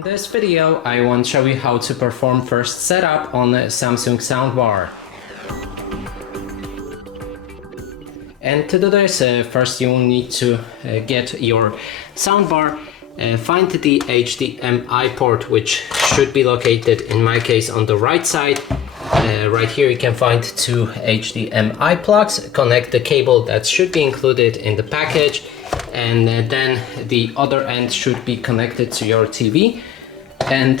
In this video, I want to show you how to perform first setup on the Samsung Soundbar. And to do this, first you will need to get your soundbar, find the HDMI port, which should be located, in my case, on the right side. Right here you can find two HDMI plugs, connect the cable that should be included in the package, and then the other end should be connected to your TV, and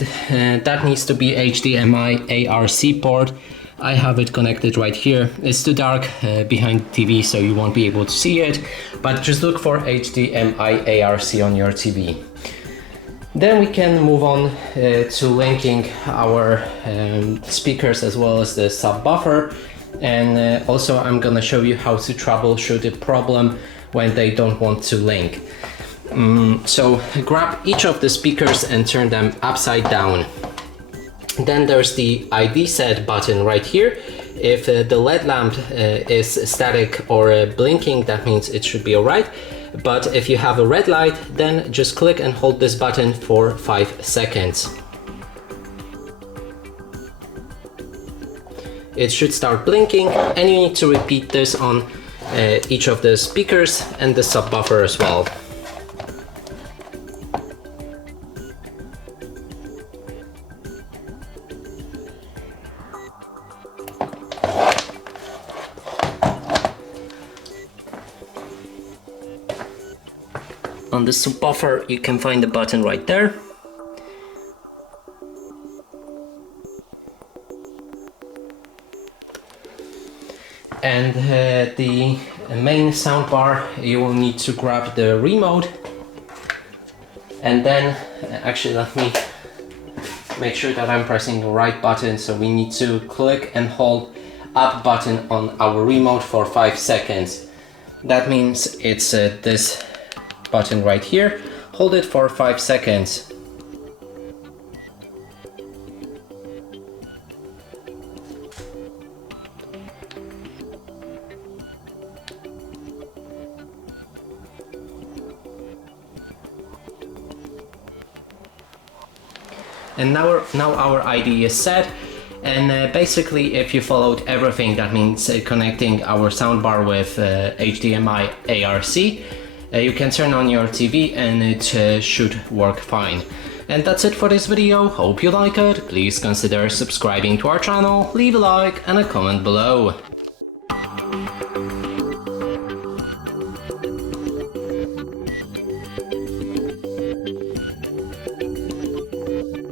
that needs to be HDMI ARC port. I have it connected right here. It's too dark behind the TV, so you won't be able to see it, but just look for HDMI ARC on your TV. Then we can move on to linking our speakers as well as the subwoofer, and also I'm gonna show you how to troubleshoot the problem when they don't want to link. So grab each of the speakers and turn them upside down. Then there's the ID set button right here. If the LED lamp is static or blinking, that means it should be alright. But if you have a red light, then just click and hold this button for 5 seconds. It should start blinking, and you need to repeat this on each of the speakers and the subwoofer as well. On the subwoofer you can find the button right there. And the main soundbar, you will need to grab the remote, and then actually let me make sure that I'm pressing the right button. So we need to click and hold up button on our remote for 5 seconds. That means it's this button right here. Hold it for 5 seconds. And now our ID is set, and basically if you followed everything, that means connecting our soundbar with HDMI ARC, you can turn on your TV and it should work fine. And that's it for this video. Hope you like it. Please consider subscribing to our channel, leave a like and a comment below.